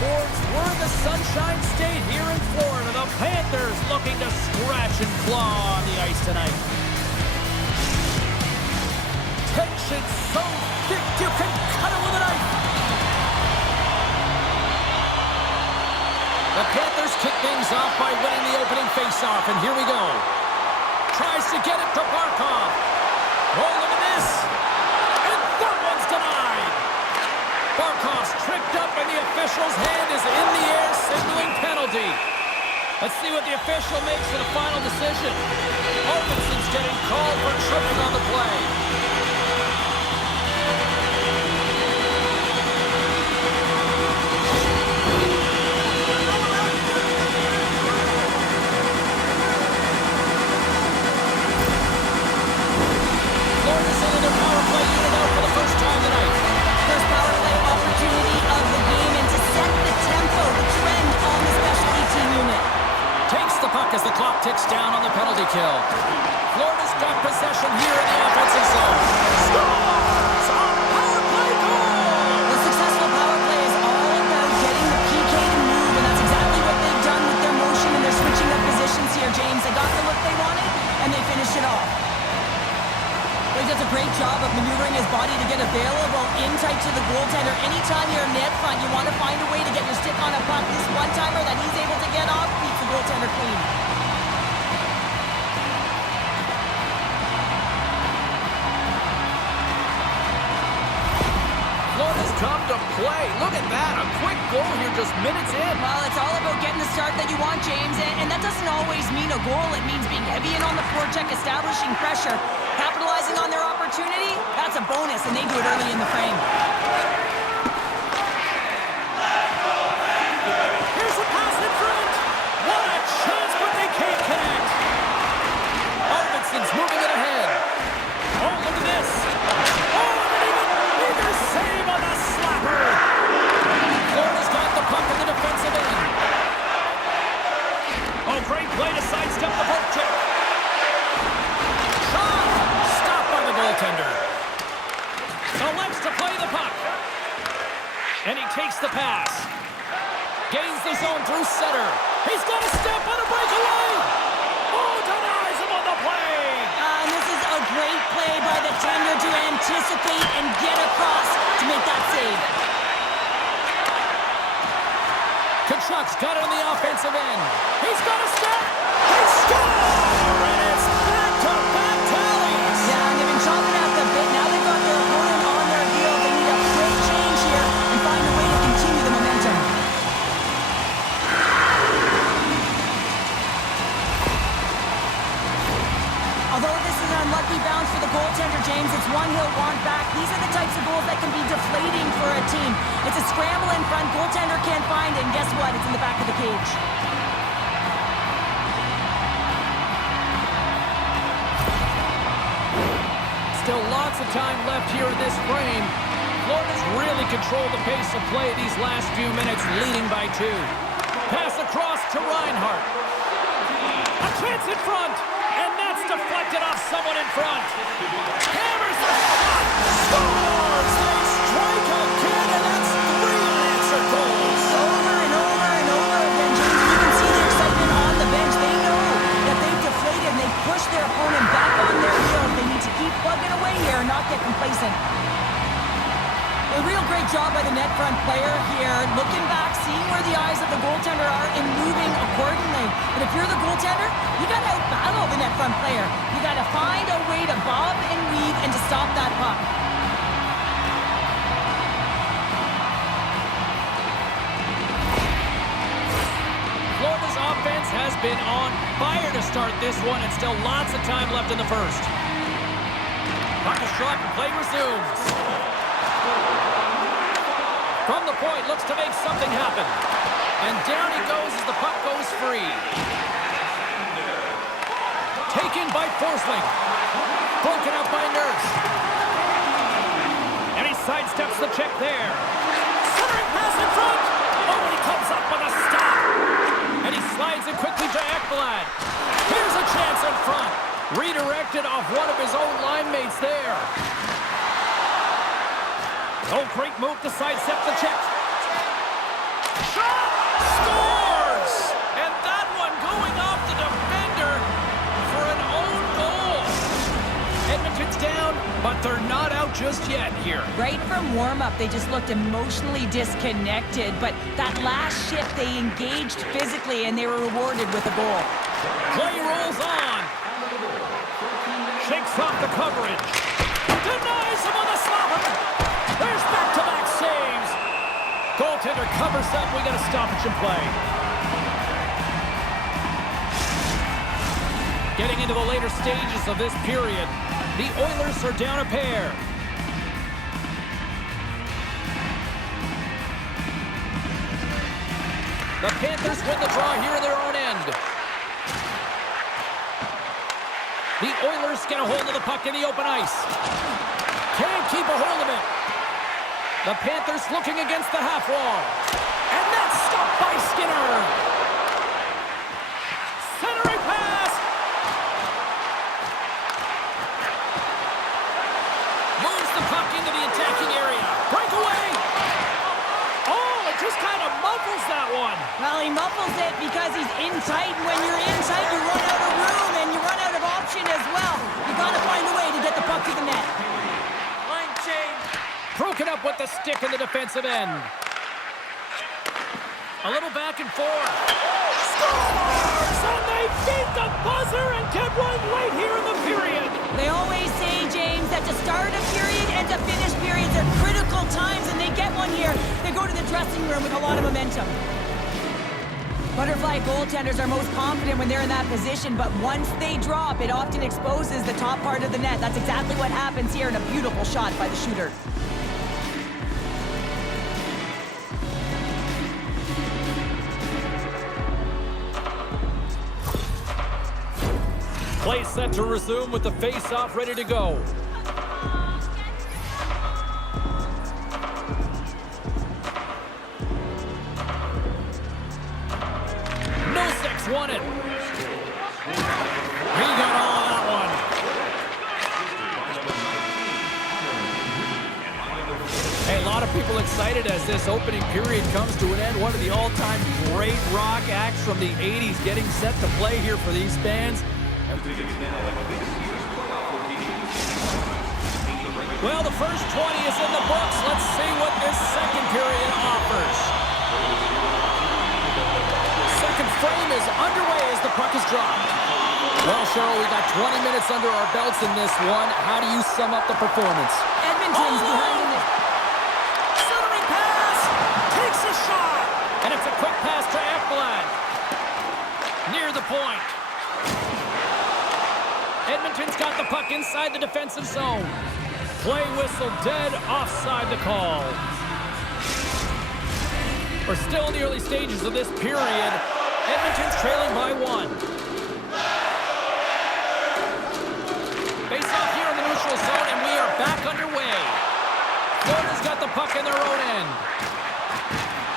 sports. We're in the Sunshine State here in Florida. The Panthers looking to scratch and claw on the ice tonight. Tension so thick you can cut it with a knife. The Panthers kick things off by winning the opening faceoff, and here we go. Tries to get it to Barkov. Oh, look at this. And that one's denied. Barkov's tripped up, and the official's hand is in the air, signaling penalty. Let's see what the official makes for the final decision. Arvidsson's getting called for tripping on the play. Florida's in their power play unit out for the first time tonight. First power play opportunity of the game, and to set the tempo, the trend on the specialty team unit. Takes the puck as the clock ticks down on the penalty kill. Florida's got possession here in the offensive zone. Scores! A power play goal! The successful power play is all about getting the PK to move, and that's exactly what they've done with their motion and their switching of positions here, James. They got the look they wanted, and they finished it off. He does a great job of maneuvering his body to get available in tight to the goaltender. Anytime you're net front, you want to find a way to get your stick on a puck. This one-timer that he's able to get off keeps the goaltender clean. Florida's come to play. Look at that. A quick goal here just minutes in. Well, it's all about getting the start that you want, James, and that doesn't always mean a goal. It means being heavy in on the forecheck, establishing pressure, capitalizing on their opportunity. That's a bonus, and they do it early in the frame. Here's a pass in front. What a chance, but they can't connect. Arvidsson's moving it ahead. Oh, look at this. Oh, and even bigger save on the slapper. Florida's got the puck in the defensive end. Oh, great play to sidestep the poke check. Shot! Stopped by the goaltender. Selects to play the puck. And he takes the pass. Gains the zone through center. He's got a step on a breakaway. Oh, denies him on the play. And this is a great play by the tender to anticipate and get across to make that save. Kachuk's got it on the offensive end. He's got a step. He scores! And it's back-to-back tallies. Yeah, and they've been chomping at the bit. Now they've got their opponent on their heel. They need a quick change here and find a way to continue the momentum. Although this is an unlucky bounce for the goaltender, James, it's one he'll want back. These are the types of goals that can be deflating for a team. It's a scramble in front, goaltender can't find it, and guess what? It's in the back of the cage. Still lots of time left here in this frame. Florida's really controlled the pace of play these last few minutes, leading by 2. Pass across to Reinhart. A chance in front, and that's deflected off someone in front. Hammers the shot, scores! They strike again, and that's 3 unanswered goals. Over and over and over again, James. You can see the excitement on the bench. They know that they've deflated and they've pushed their opponent back on their heels. They need to keep plugging away here and not get complacent. A real great job by the net front player here, looking back, seeing where the eyes of the goaltender are, and moving accordingly. But if you're the goaltender, you got to out-battle the net front player. You got to find a way to bob and weave and to stop that puck. Florida's offense has been on fire to start this one, and still lots of time left in the first. Puck is shot and play resumes. From the point, looks to make something happen. And down he goes as the puck goes free. Taken by Forsling. Broken up by Nurse. And he sidesteps the check there. Centering pass in front. Oh, he comes up with a stop. And he slides it quickly to Ekblad. Here's a chance in front. Redirected off one of his own line mates there. Oh, great move to sidestep the check. Right from warm-up, they just looked emotionally disconnected, but that last shift, they engaged physically, and they were rewarded with a goal. Play rolls on. Shakes off the coverage. Denies him on the slap. There's back-to-back saves. Goaltender covers up. We got a stoppage in play. Getting into the later stages of this period, the Oilers are down a pair. The Panthers win the draw here in their own end. The Oilers get a hold of the puck in the open ice. Can't keep a hold of it. The Panthers looking against the half wall. And that's stopped by Skinner. Centering pass. Moves the puck into the attacking area. Breakaway. Oh, it just kind of muffles that one. Well, he muffles it because he's in tight, and when you're in tight, you run out of room, and you run out of option as well. You got to find a way to get the puck to the net. Line change. Broken up with the stick in the defensive end. A little back and forth. Scores! And they beat the buzzer and get one late here in the period. They always say, James, that to start a period and to finish periods are critical times, and they get one here. They go to the dressing room with a lot of momentum. Butterfly goaltenders are most confident when they're in that position, but once they drop, it often exposes the top part of the net. That's exactly what happens here, in a beautiful shot by the shooter. Play set to resume with the face-off ready to go. Won it. He got all of that one. Hey, a lot of people excited as this opening period comes to an end. One of the all-time great rock acts from the 80s getting set to play here for these fans. Well, the first 20 is in the books. Let's see what this second period offers. Second frame is underway as the puck is dropped. Well, Cheryl, we got 20 minutes under our belts in this one. How do you sum up the performance? Edmonton's behind in this. Centering pass! Takes a shot! And it's a quick pass to Ekblad. Near the point. Edmonton's got the puck inside the defensive zone. Play whistle dead, offside the call. We're still in the early stages of this period. Edmonton's trailing by one. Face off here in the neutral zone, and we are back underway. Florida's got the puck in their own end.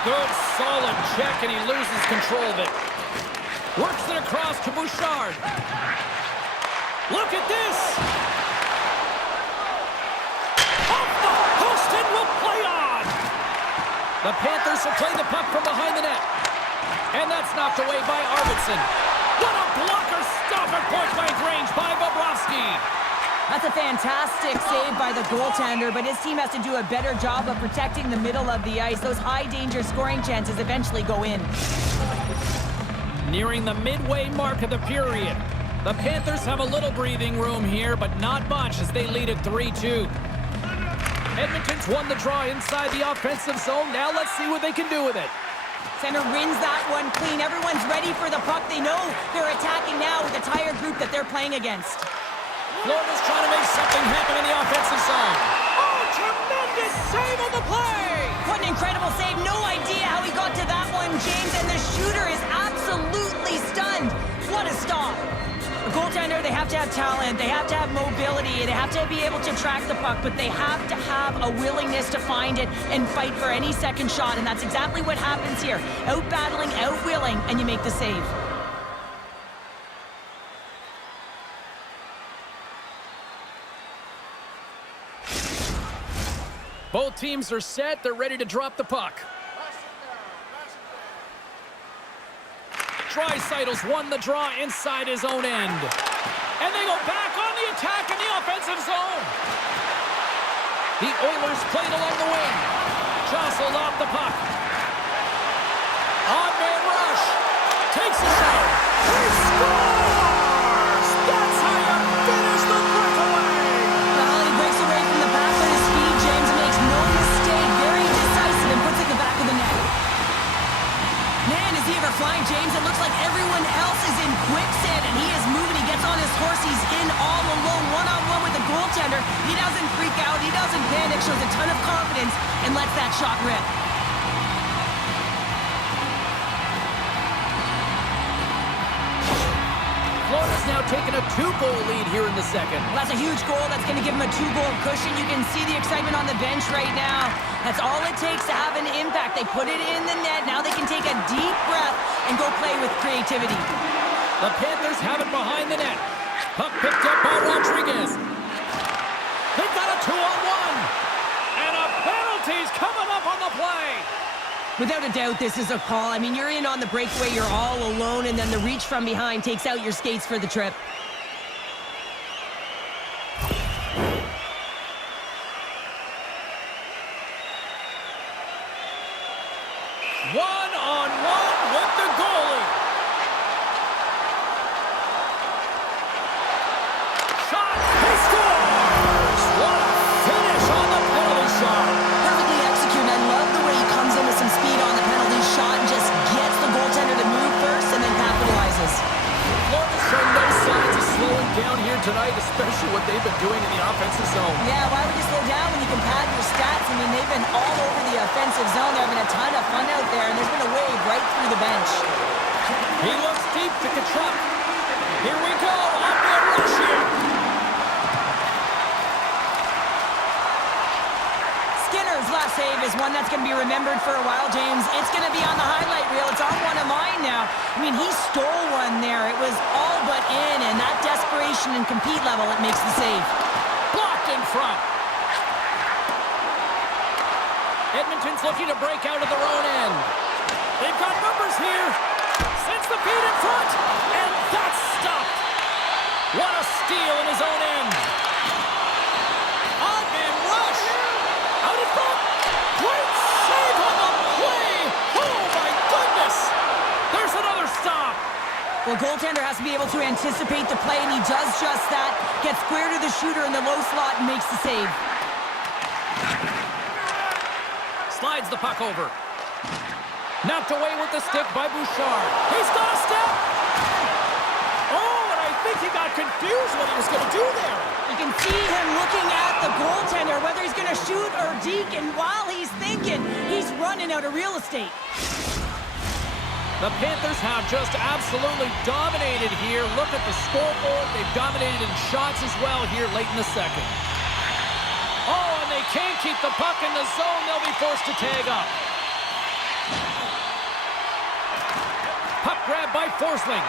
Good, solid check, and he loses control of it. Works it across to Bouchard. Look at this! Off the post and will play on! The Panthers will play the puck from behind the net. And that's knocked away by Arvidsson. What a blocker stop at point-blank range by Bobrovsky. That's a fantastic save by the goaltender, but his team has to do a better job of protecting the middle of the ice. Those high-danger scoring chances eventually go in. Nearing the midway mark of the period. The Panthers have a little breathing room here, but not much as they lead at 3-2. Edmonton's won the draw inside the offensive zone. Now let's see what they can do with it. Center wins that one clean. Everyone's ready for the puck. They know they're attacking now with the tired group that they're playing against. Florida's trying to make something happen in the offensive zone. Oh, tremendous save on the play! What an incredible save. No idea how he got to that one, James, and the shooter is absolutely stunned. What a stop. A goaltender, they have to have talent, they have to have mobility, they have to be able to track the puck, but they have to have a willingness to find it and fight for any second shot, and that's exactly what happens here. Out-battling, out-willing, and you make the save. Both teams are set, they're ready to drop the puck. Draisaitl's won the draw inside his own end. And they go back on the attack in the offensive zone. The Oilers played along the wing. Jostled off the puck. On-man rush. Takes a shot. He scores! That's how you finish the breakaway! Well, he breaks away from the pass on his speed. James makes no mistake. Very decisive and puts it in the back of the net. Man, is he ever flying, James? It looks like everyone else is in quicksand, and he is moving. He gets on his horse. He's in all alone, one-on-one with the goaltender. He doesn't freak out. He doesn't panic. Shows a ton of confidence and lets that shot rip. Florida's now taken a 2-goal lead here in the second. Well, that's a huge goal. That's going to give him a 2-goal cushion. You can see the excitement on the bench right now. That's all it takes to have an impact. They put it in the net. Now they can take a deep breath and go play with creativity. The Panthers have it behind the net. Puck picked up by Rodriguez. They've got a 2-on-1. And a penalty's coming up on the play. Without a doubt, this is a call. I mean, you're in on the breakaway, you're all alone, and then the reach from behind takes out your skates for the trip. One-on-one with the goalie. Shot. He scores! What a finish on the penalty shot. Perfectly executed. I love the way he comes in with some speed on the penalty shot and just gets the goaltender to move first and then capitalizes. Florida's shown no signs of slowing down here tonight, especially what they've been doing in the offensive zone. Yeah, why would you slow down when you can pad your stats? I mean, they've been all over the offensive zone. They're having a ton of fun out there, and there's been a wave right through the bench. He looks deep to Kachuk. Here we go. On the rush here. Skinner's last save is one that's going to be remembered for a while, James. It's going to be on the highlight reel. It's on one of mine now. I mean, he stole one there. It was all but in, and that desperation and compete level, it makes the save. Blocked in front. Edmonton's looking to break out of their own end. They've got numbers here. Sends the feed in front, and that's stopped. What a steal in his own end. On-man rush. Out in front. Great save on the play. Oh, my goodness. There's another stop. Well, goaltender has to be able to anticipate the play, and he does just that. Gets square to the shooter in the low slot and makes the save. Slides the puck over. Knocked away with the stick by Bouchard. He's got a step. Oh, and I think he got confused what he was going to do there. You can see him looking at the goaltender, whether he's going to shoot or deke, and while he's thinking, he's running out of real estate. The Panthers have just absolutely dominated here. Look at the scoreboard. They've dominated in shots as well here late in the second. Oh, and they can't keep the puck in the zone. They'll be forced to tag up. Puck grab by Forsling.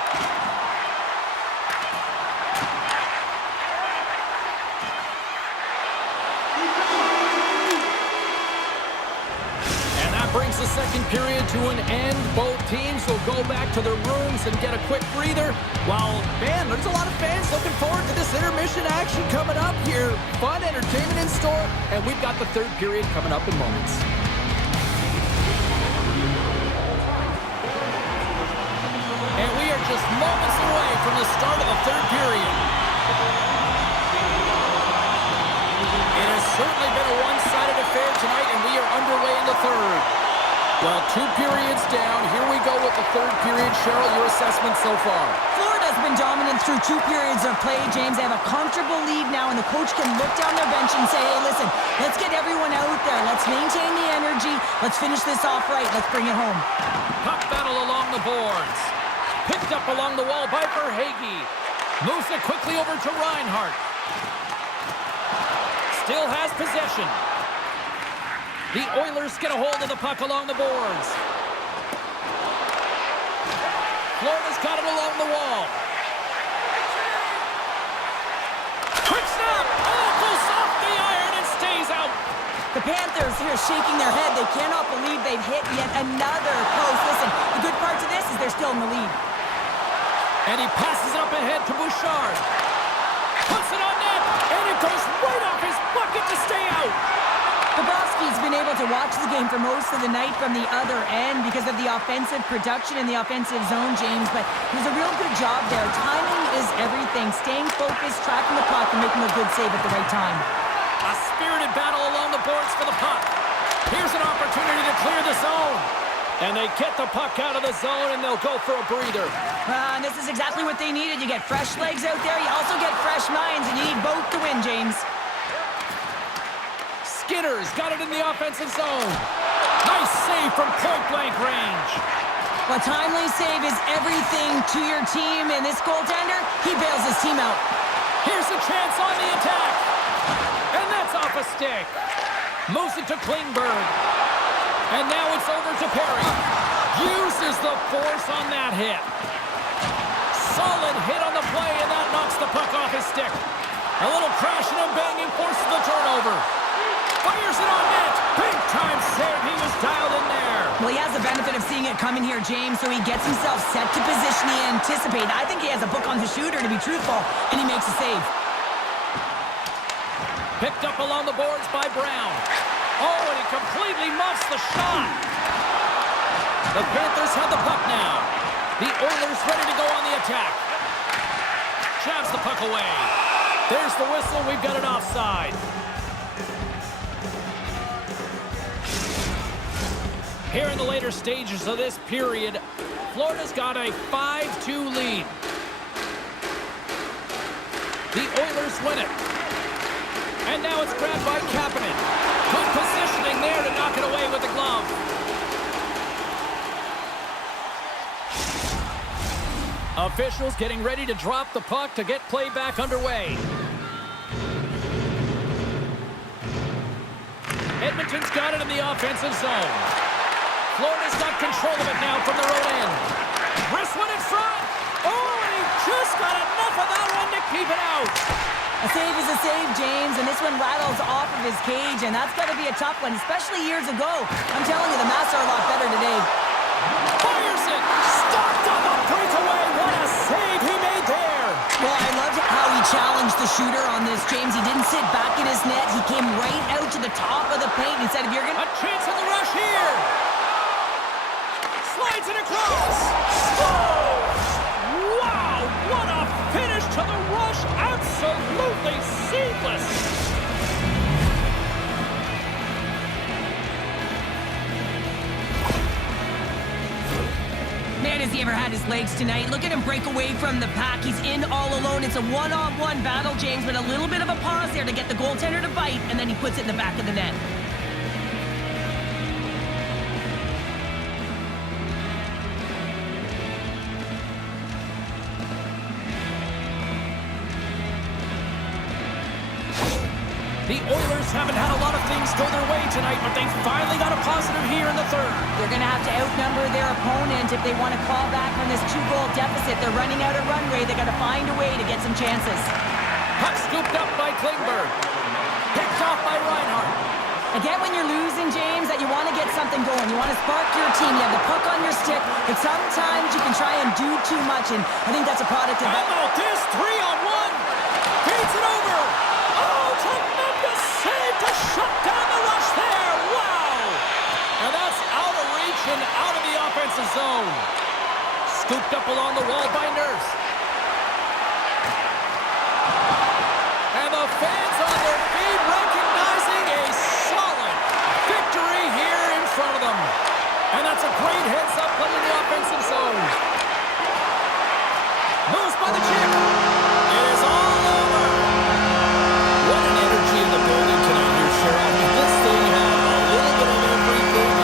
And that brings the second period to an end. Both teams will go back to their rooms and get a quick breather. While, man, there's a lot of fans looking forward to this intermission action coming up here. Fun entertainment in store, and we've got the third period coming up in moments. And we are just moments away from the start of the third period. It has certainly been a one-sided affair tonight, and we are underway in the third. Well, 2 periods down. Here we go with the third period. Cheryl, your assessment so far? Florida's been dominant through 2 periods of play, James. They have a comfortable lead now, and the coach can look down their bench and say, hey, listen, let's get everyone out there. Let's maintain the energy. Let's finish this off right. Let's bring it home. Puck battle along the boards. Picked up along the wall by Verhaeghe. Moves it quickly over to Reinhart. Still has possession. The Oilers get a hold of the puck along the boards. Florida's got it along the wall. Quick snap! Oh, goes off the iron and stays out. The Panthers here shaking their head. They cannot believe they've hit yet another post. Listen, the good part to this is they're still in the lead. And he passes it up ahead to Bouchard. Puts it on net, and it goes right off his bucket to stay out. Bobrovsky's been able to watch the game for most of the night from the other end because of the offensive production in the offensive zone, James, but he does a real good job there. Timing is everything. Staying focused, tracking the puck, and making a good save at the right time. A spirited battle along the boards for the puck. Here's an opportunity to clear the zone. And they get the puck out of the zone, and they'll go for a breather. And this is exactly what they needed. You get fresh legs out there. You also get fresh minds, and you need both to win, James. Skinner's got it in the offensive zone. Nice save from point-blank range. A timely save is everything to your team, and this goaltender, he bails his team out. Here's a chance on the attack. And that's off a stick. Moves it to Klingberg. And now it's over to Perry. Uses the force on that hit. Solid hit on the play, and that knocks the puck off his stick. A little crashing and banging forces the turnover. Fires it on net. Big time save. He was dialed in there. Well, he has the benefit of seeing it coming here, James, so he gets himself set to position he anticipated. I think he has a book on the shooter, to be truthful, and he makes a save. Picked up along the boards by Brown. Oh, and he completely muffs the shot. The Panthers have the puck now. The Oilers ready to go on the attack. Jabs the puck away. There's the whistle. We've got an offside. Here in the later stages of this period, Florida's got a 5-2 lead. The Oilers win it. And now it's grabbed by Kapanen. Good positioning there to knock it away with the glove. Officials getting ready to drop the puck to get play back underway. Edmonton's got it in the offensive zone. Florida's got control of it now from their own end. Wrist one in front. Oh, and he just got enough of that one to keep it out. A save is a save, James, and this one rattles off of his cage, and that's got to be a tough one, especially years ago. I'm telling you, the Mavs are a lot better today. Fires it. Stopped on the breakaway. What a save he made there. Well, I loved how he challenged the shooter on this, James. He didn't sit back in his net. He came right out to the top of the paint and said, if you're going to... A chance on the rush here. Slides it across. Scores! Wow, what a finish to the rush. Absolutely seamless. Man, has he ever had his legs tonight. Look at him break away from the pack. He's in all alone. It's a one-on-one battle, James, but a little bit of a pause there to get the goaltender to bite, and then he puts it in the back of the net. The Oilers haven't had a lot of things go their way tonight, but they finally got a positive here in the third. They're going to have to outnumber their opponent if they want to claw back from this 2-goal deficit. They're running out of runway. They got to find a way to get some chances. Puck scooped up by Klingberg. Picked off by Reinhart. I get when you're losing, James, that you want to get something going. You want to spark your team. You have the puck on your stick, but sometimes you can try and do too much, and I think that's a product of that. How about this? 3-on-1. Beats it over. Oh, tremendous save to shut down the rush there. Wow. And that's out of reach and out of the offensive zone. Scooped up along the wall by Nurse. And the fans on their feet recognizing a solid victory here in front of them. And that's a great heads-up play in the offensive zone. Moves by the chip. It is all over. What an energy in the building tonight here, Cheryl. This thing had a little bit of everything.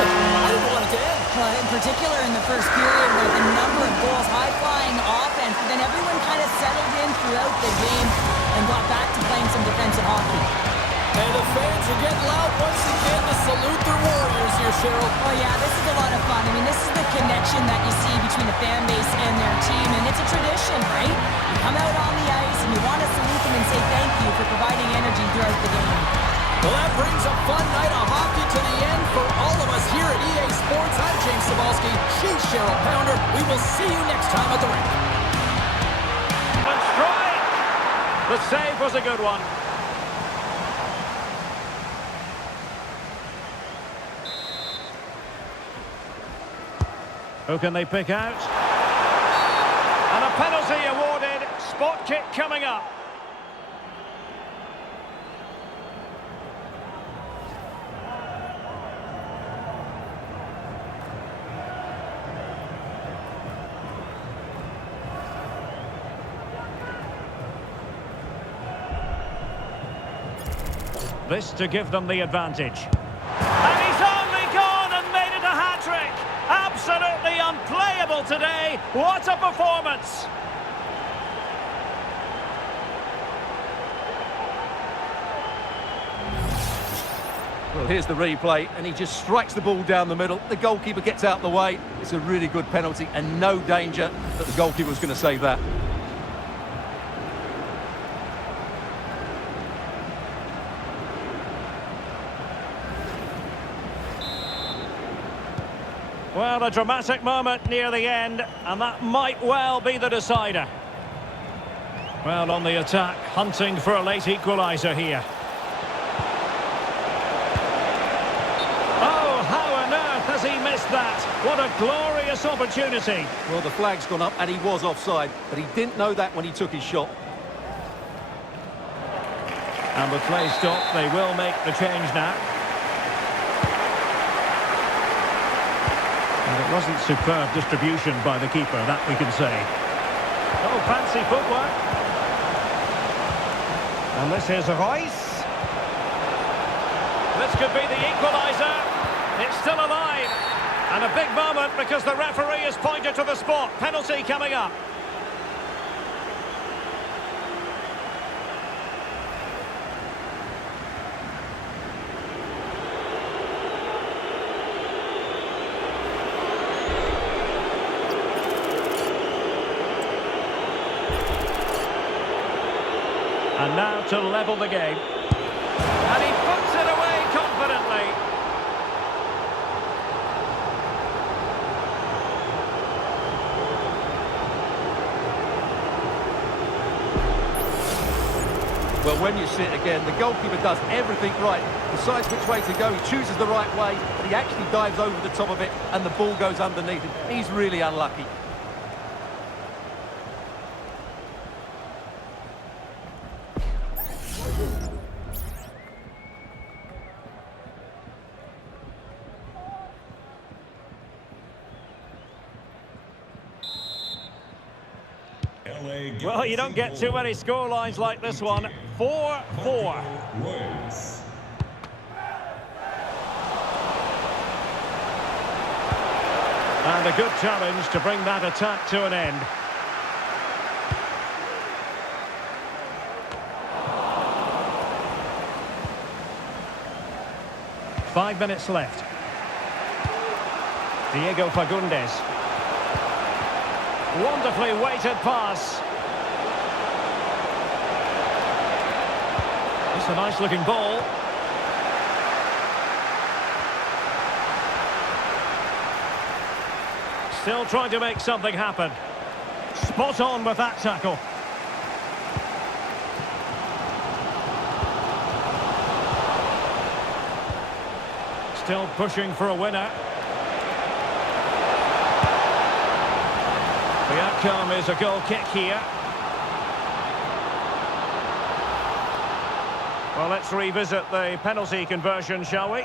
I didn't want it to end. Well, in particular in the first period with a number of goals, high-flying offense, but then everyone kind of settled in throughout the game and got back to playing some defensive hockey. And the fans are getting loud once again to salute their Warriors here, Cheryl. Oh, yeah, this is a lot of fun. I mean, this is the connection that you see between the fan base and their team, and it's a tradition, right? You come out on the ice, and you want to salute them and say thank you for providing energy throughout the game. Well, that brings a fun night of hockey to the end for all of us here at EA Sports. I'm James Cybulski. She's Cheryl Pounder. We will see you next time at the rink. One strike. The save was a good one. Who can they pick out? And a penalty awarded. Spot kick coming up. This to give them the advantage. And he's only gone and made it a hat-trick. Absolutely unplayable today. What a performance. Well, here's the replay, and he just strikes the ball down the middle. The goalkeeper gets out the way. It's a really good penalty and no danger that the goalkeeper was going to save that. Well, a dramatic moment near the end, and that might well be the decider. Well, on the attack, hunting for a late equaliser here. Oh, how on earth has he missed that? What a glorious opportunity. Well, the flag's gone up, and he was offside, but he didn't know that when he took his shot. And with play stopped, they will make the change now. And it wasn't superb distribution by the keeper, that we can say. Oh, fancy footwork. And this is Royce. This could be the equaliser. It's still alive. And a big moment because the referee has pointed to the spot. Penalty coming up. And now to level the game. And he puts it away confidently. Well, when you see it again, the goalkeeper does everything right. Decides which way to go, he chooses the right way, but he actually dives over the top of it, and the ball goes underneath him. He's really unlucky. Well, you don't get too many scorelines like this one. 4-4. And a good challenge to bring that attack to an end. Five minutes left. Diego Fagundes. Wonderfully weighted pass. It's a nice looking ball. Still trying to make something happen. Spot on with that tackle. Still pushing for a winner. The outcome is a goal kick here. Well, let's revisit the penalty conversion, shall we?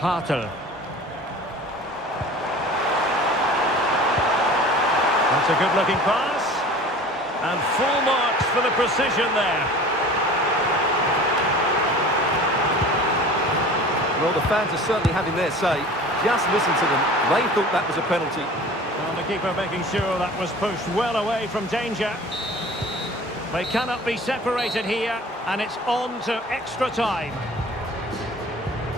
Hartel. That's a good-looking pass. And full marks for the precision there. Well, the fans are certainly having their say. Just listen to them. They thought that was a penalty. Well, the keeper making sure that was pushed well away from danger. They cannot be separated here, and it's on to extra time.